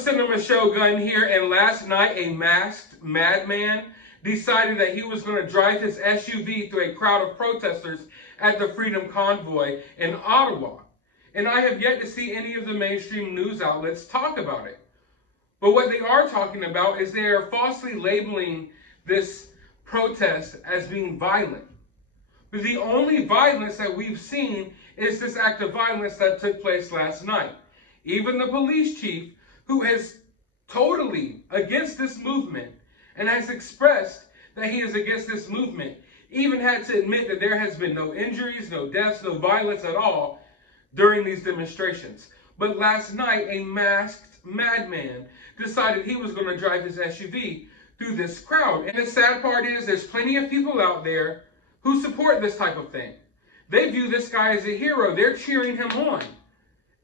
Cinema Shogun here, and last night a masked madman decided that he was going to drive his SUV through a crowd of protesters at the Freedom Convoy in Ottawa. And I have yet to see any of the mainstream news outlets talk about it. But what they are talking about is they are falsely labeling this protest as being violent. But the only violence that we've seen is this act of violence that took place last night. Even the police chief, who is totally against this movement and has expressed that he is against this movement, even had to admit that there has been no injuries, no deaths, no violence at all during these demonstrations. But last night, a masked madman decided he was going to drive his SUV through this crowd. And the sad part is there's plenty of people out there who support this type of thing. They view this guy as a hero. They're cheering him on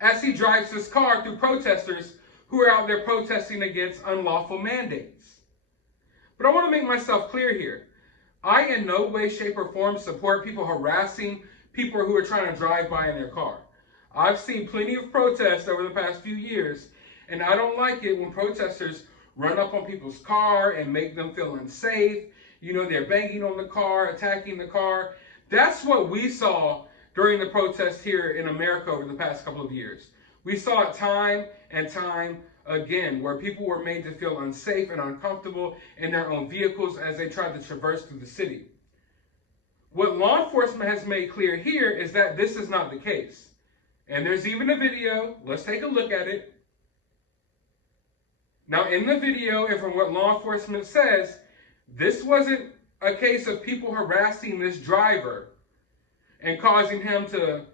as he drives his car through protesters who are out there protesting against unlawful mandates. But I want to make myself clear here. I in no way, shape, or form support people harassing people who are trying to drive by in their car. I've seen plenty of protests over the past few years, and I don't like it when protesters run up on people's car and make them feel unsafe. You know, they're banging on the car, attacking the car. That's what we saw during the protests here in America over the past couple of years. We saw it time and time again, where people were made to feel unsafe and uncomfortable in their own vehicles as they tried to traverse through the city. What law enforcement has made clear here is that this is not the case. And there's even a video. Let's take a look at it. Now, in the video, and from what law enforcement says, this wasn't a case of people harassing this driver and causing him to,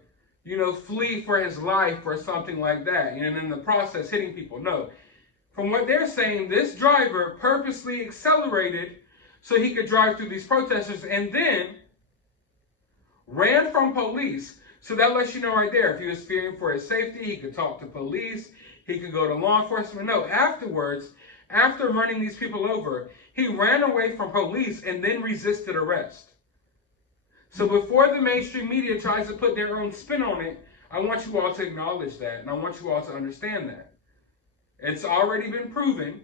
flee for his life or something like that, and in the process hitting people. No. From what they're saying, this driver purposely accelerated so he could drive through these protesters and then ran from police. So that lets you know right there, if he was fearing for his safety, he could talk to police, he could go to law enforcement. No, afterwards, after running these people over, he ran away from police and then resisted arrest. So before the mainstream media tries to put their own spin on it, I want you all to acknowledge that, and I want you all to understand that. It's already been proven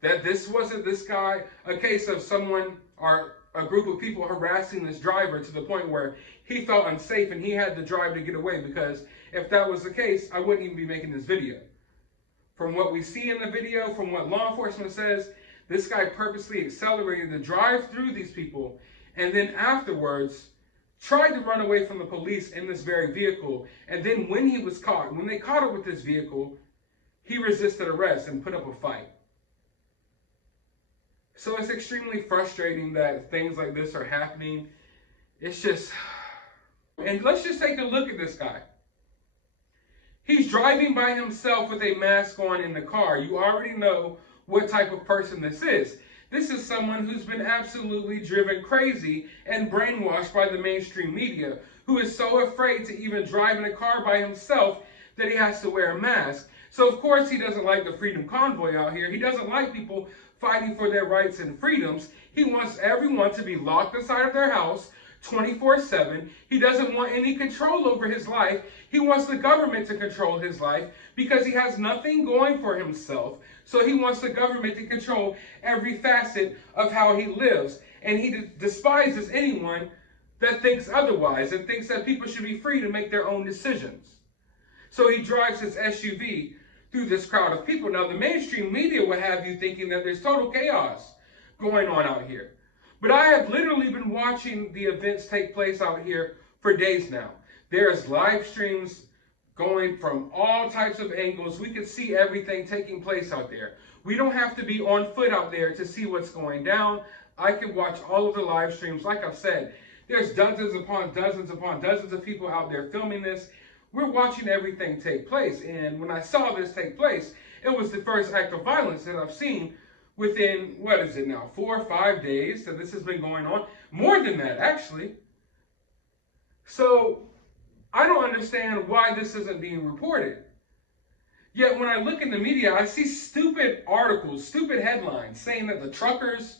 that this wasn't a case of someone or a group of people harassing this driver to the point where he felt unsafe and he had to drive to get away, because if that was the case, I wouldn't even be making this video. From what we see in the video, from what law enforcement says, this guy purposely accelerated to drive through these people and then afterwards tried to run away from the police in this very vehicle. And then when he was caught, when they caught him with this vehicle, he resisted arrest and put up a fight. So it's extremely frustrating that things like this are happening. It's just... And let's just take a look at this guy. He's driving by himself with a mask on in the car. You already know what type of person this is. This is someone who's been absolutely driven crazy and brainwashed by the mainstream media, who is so afraid to even drive in a car by himself that he has to wear a mask. So of course he doesn't like the Freedom Convoy out here. He doesn't like people fighting for their rights and freedoms. He wants everyone to be locked inside of their house 24/7. He doesn't want any control over his life. He wants the government to control his life because he has nothing going for himself. So he wants the government to control every facet of how he lives. And he despises anyone that thinks otherwise and thinks that people should be free to make their own decisions. So he drives his SUV through this crowd of people. Now, the mainstream media would have you thinking that there's total chaos going on out here. But I have literally been watching the events take place out here for days now. There's live streams going from all types of angles. We can see everything taking place out there. We don't have to be on foot out there to see what's going down. I can watch all of the live streams. Like I've said, there's dozens upon dozens of people out there filming this. We're watching everything take place. And when I saw this take place, it was the first act of violence that I've seen within, 4 or 5 days that this has been going on. More than that, actually. So I don't understand why this isn't being reported. Yet when I look in the media, I see stupid articles, stupid headlines saying that the truckers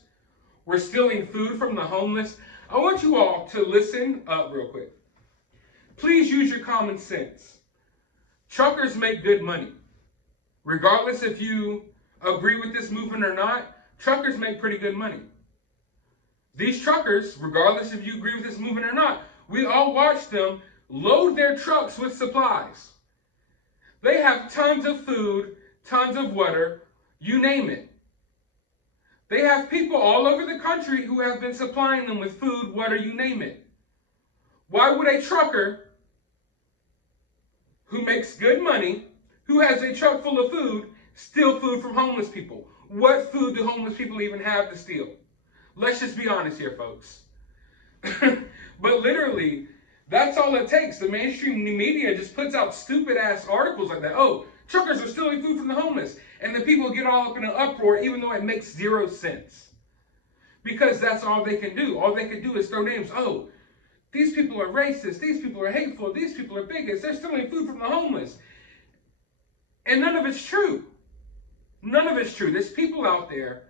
were stealing food from the homeless. I want you all to listen up real quick. Please use your common sense. Truckers make good money. Regardless if you agree with this movement or not, truckers make pretty good money. These truckers, regardless if you agree with this movement or not, we all watch them load their trucks with supplies. They have tons of food, tons of water, you name it. They have people all over the country who have been supplying them with food, water, you name it. Why would a trucker who makes good money, who has a truck full of food, steal food from homeless people? What food do homeless people even have to steal? Let's just be honest here, folks. But literally, that's all it takes. The mainstream media just puts out stupid ass articles like that. Oh, truckers are stealing food from the homeless. And the people get all up in an uproar, even though it makes 0 sense. Because that's all they can do. All they can do is throw names. Oh, these people are racist. These people are hateful. These people are bigots. They're stealing food from the homeless. And none of it's true. None of it's true. There's people out there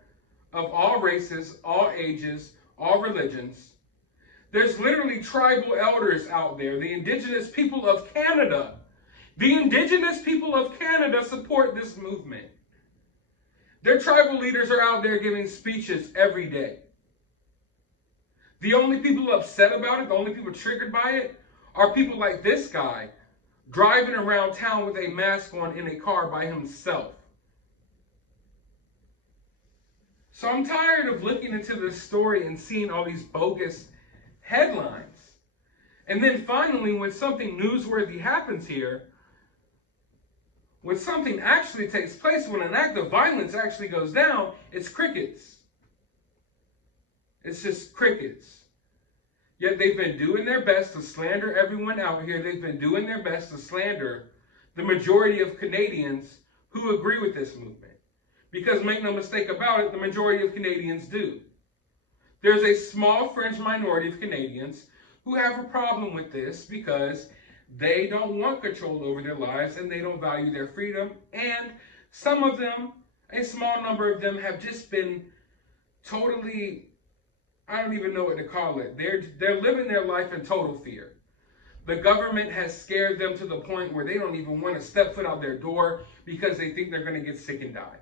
of all races, all ages, all religions. There's literally tribal elders out there. The indigenous people of Canada. The indigenous people of Canada support this movement. Their tribal leaders are out there giving speeches every day. The only people upset about it, the only people triggered by it, are people like this guy driving around town with a mask on in a car by himself. So I'm tired of looking into this story and seeing all these bogus headlines. And then finally, when something newsworthy happens here, when something actually takes place, when an act of violence actually goes down, it's crickets. It's just crickets. Yet they've been doing their best to slander everyone out here. They've been doing their best to slander the majority of Canadians who agree with this movement. Because make no mistake about it, the majority of Canadians do. There's a small fringe minority of Canadians who have a problem with this because they don't want control over their lives and they don't value their freedom. And some of them, a small number of them, have just been totally, I don't even know what to call it. They're living their life in total fear. The government has scared them to the point where they don't even want to step foot out their door because they think they're going to get sick and die.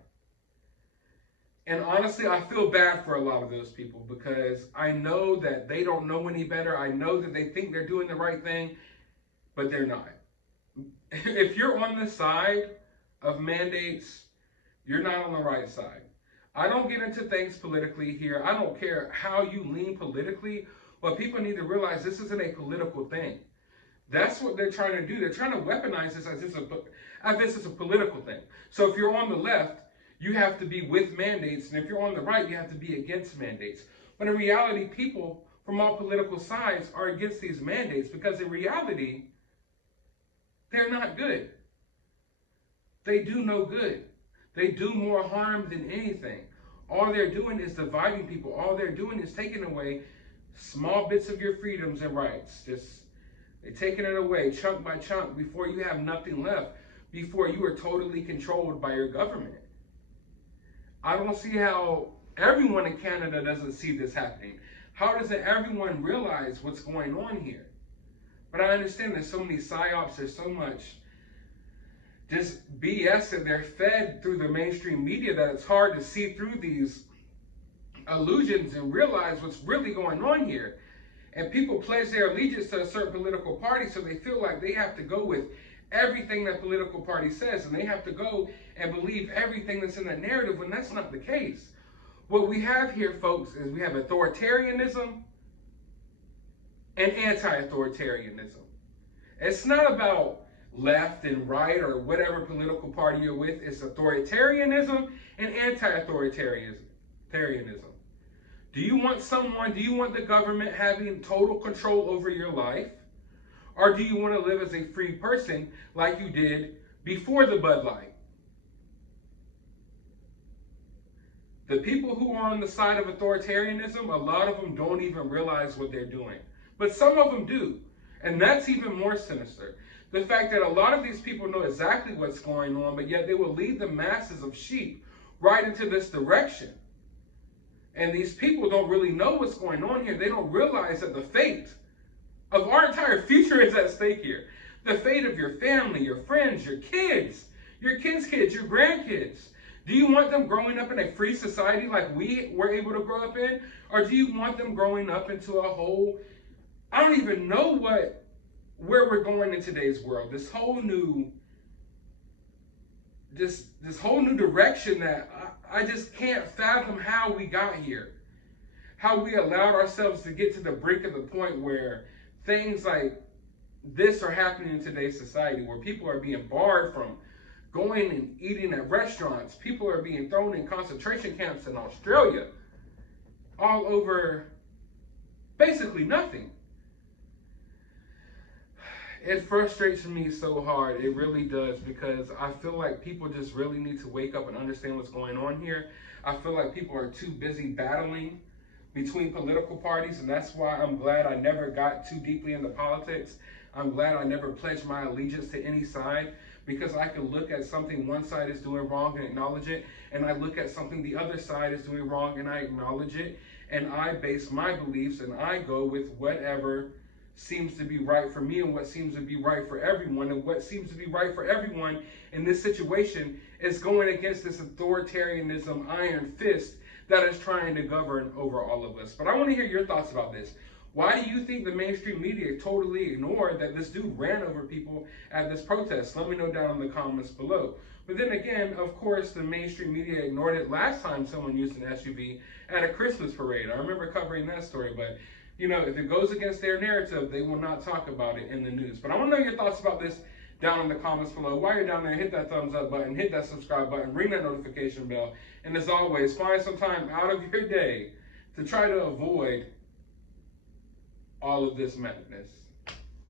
And honestly, I feel bad for a lot of those people because I know that they don't know any better. I know that they think they're doing the right thing, but they're not. If you're on the side of mandates, you're not on the right side. I don't get into things politically here. I don't care how you lean politically, but people need to realize this isn't a political thing. That's what they're trying to do. They're trying to weaponize this as this is a political thing. So if you're on the left, you have to be with mandates, and if you're on the right, you have to be against mandates. But in reality, people from all political sides are against these mandates because in reality, they're not good. They do no good. They do more harm than anything. All they're doing is dividing people. All they're doing is taking away small bits of your freedoms and rights. They're taking it away chunk by chunk before you have nothing left, before you are totally controlled by your government. I don't see how everyone in Canada doesn't see this happening. How doesn't everyone realize what's going on here? But I understand there's so many psyops, there's so much just BS that they're fed through the mainstream media that it's hard to see through these illusions and realize what's really going on here. And people pledge their allegiance to a certain political party, so they feel like they have to go with everything that political party says, and they have to go and believe everything that's in the narrative when that's not the case. What we have here, folks, is we have authoritarianism and anti-authoritarianism. It's not about left and right or whatever political party you're with. It's authoritarianism and anti-authoritarianism. Do you want the government having total control over your life? Or do you want to live as a free person like you did before the Bud Light? The people who are on the side of authoritarianism, a lot of them don't even realize what they're doing. But some of them do. And that's even more sinister. The fact that a lot of these people know exactly what's going on, but yet they will lead the masses of sheep right into this direction. And these people don't really know what's going on here. They don't realize that the fate of our entire future is at stake here. The fate of your family, your friends, your kids, your kids' kids, your grandkids? Do you want them growing up in a free society like we were able to grow up in? Or do you want them growing up into a whole, I don't even know where we're going in today's world. This whole new direction that I just can't fathom how we got here. How we allowed ourselves to get to the brink of the point where things like this are happening in today's society, where people are being barred from going and eating at restaurants. People are being thrown in concentration camps in Australia, all over basically nothing. It frustrates me so hard. It really does, because I feel like people just really need to wake up and understand what's going on here. I feel like people are too busy battling between political parties, and that's why I'm glad I never got too deeply into politics. I'm glad I never pledged my allegiance to any side, because I can look at something one side is doing wrong and acknowledge it, and I look at something the other side is doing wrong and I acknowledge it, and I base my beliefs and I go with whatever seems to be right for me and what seems to be right for everyone. And what seems to be right for everyone in this situation is going against this authoritarianism iron fist that is trying to govern over all of us. But I want to hear your thoughts about this. Why do you think the mainstream media totally ignored that this dude ran over people at this protest? Let me know down in the comments below. But then again, of course, the mainstream media ignored it last time someone used an SUV at a Christmas parade. I remember covering that story, but you know, if it goes against their narrative, they will not talk about it in the news. But I want to know your thoughts about this down in the comments below. While you're down there, hit that thumbs up button, hit that subscribe button, ring that notification bell. And as always, find some time out of your day to try to avoid all of this madness.